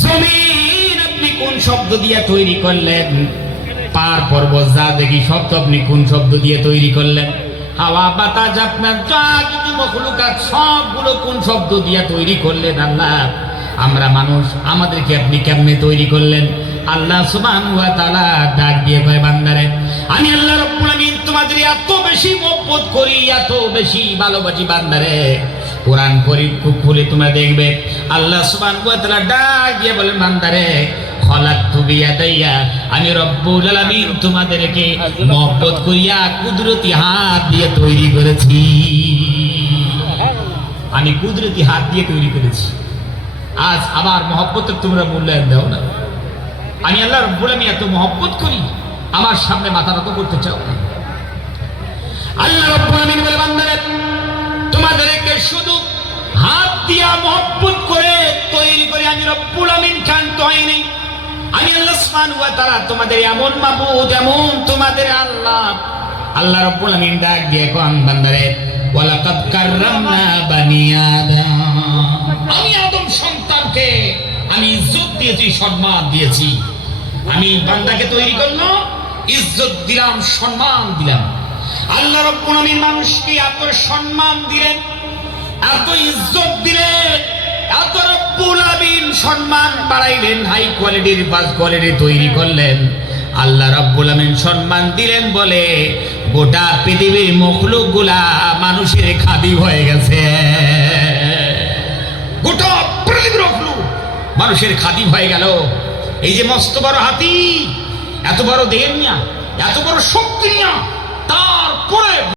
জমিন আপনি কোন শব্দ দিয়ে তৈরি করলেন? পার পর্বত যা দেখি শব্দ আপনি কোন শব্দ দিয়ে তৈরি করলেন? হাওয়া বাতাস আপনার যা কিছু মখলুকাত সবগুলো কোন শব্দ দিয়ে তৈরি করলেন আল্লাহ? আমরা মানুষ, আমাদেরকে আপনি কেমনে তৈরি করলেন? আল্লাহ সুবহান ওয়া তাআলা ডাক দিয়ে কয়, বান্দারে, আমি আল্লাহ রাব্বুল আমিন তোমাদের এত বেশি মহব্বত করি, এত বেশি ভালোবাসি, বান্দারে। কোরআন করি খুব খুলে তোমরা দেখবে। আল্লাহ সুবহান ওয়া ডাক দিয়ে বিয়াদাইয়া, আমি রব্বুল আলামিন তোমাদেরকে মহব্বত করিয়া কুদরতি হাত দিয়ে তৈরি করেছি। আমি কুদরতি হাত দিয়ে তৈরি করেছি। আজ আবার মহব্বতের তোমরা মূল্যায়ন দাও না। আমি আল্লাহ রব্বুল আমি এত মহব্বত করি, আমার সামনে মাথা নত করতে চাও আল্লাহ রব্বুল আমিন বলে, বান্দারে, তোমাদেরকে শুধু দিয়া মহব্বত করে তৈরি করে আমি রব্বুল আমিন ক্ষান্ত হয়নি। আমি আল্লাহ সুবহানাহু ওয়া তাআলা তোমাদের এমন মাবুদ, এমন তোমাদের আল্লাহ। আল্লাহ রব্বুল আমিন ডাক দিয়ে কোন, বান্দারে, ওয়ালাকাদ কাররামনা বানি আদম। আমি আদম সন্তানকে আমি ইজ্জত দিয়েছি, সম্মান দিয়েছি। আমি বান্দাকে তৈরি করল, ইজ্জত দিলাম, সম্মান দিলাম। আল্লাহ রব্বুল আমিন মানুষকে এত সম্মান দিলেন। এত ইজ্জত দিলেন এত রব্বুল সম্মান বাড়াইলেন, হাই কোয়ালিটির ফার্স্ট কোয়ালিটি তৈরি করলেন। আল্লাহ রব্বুল আমিন সম্মান দিলেন বলে গোটা পৃথিবীর মখলুকগুলা মানুষের খাদি হয়ে গেছে। গোটা পৃথিবীর মখলুক মানুষের খাদিম হয়ে গেল। এই যে মস্ত বড় হাতি, এত বড় দেহ নিয়া, এত বড় শক্তি নিয়া, তারপরে